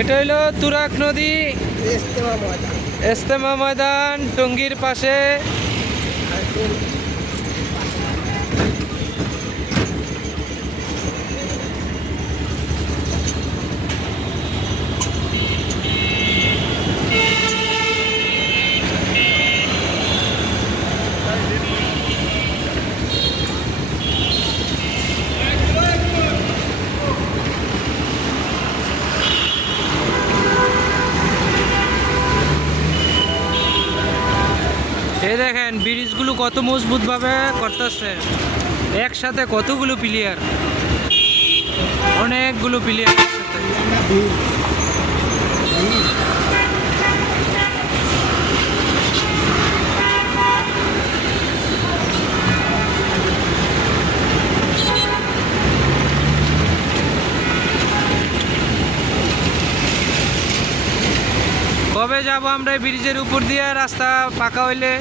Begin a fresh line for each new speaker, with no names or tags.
এটা হলো তুরাক নদী।
ইস্তেমা ময়দান।
এস্তেমা ময়দান টঙ্গীর পাশে। এই দেখেন ব্রিজগুলো কত মজবুতভাবে করতেছে। একসাথে কতগুলো প্লেয়ার অনেকগুলো প্লেয়ার একসাথে। কবে যাব আমরা ব্রিজের উপর দিয়ে? রাস্তা পাকা হইলে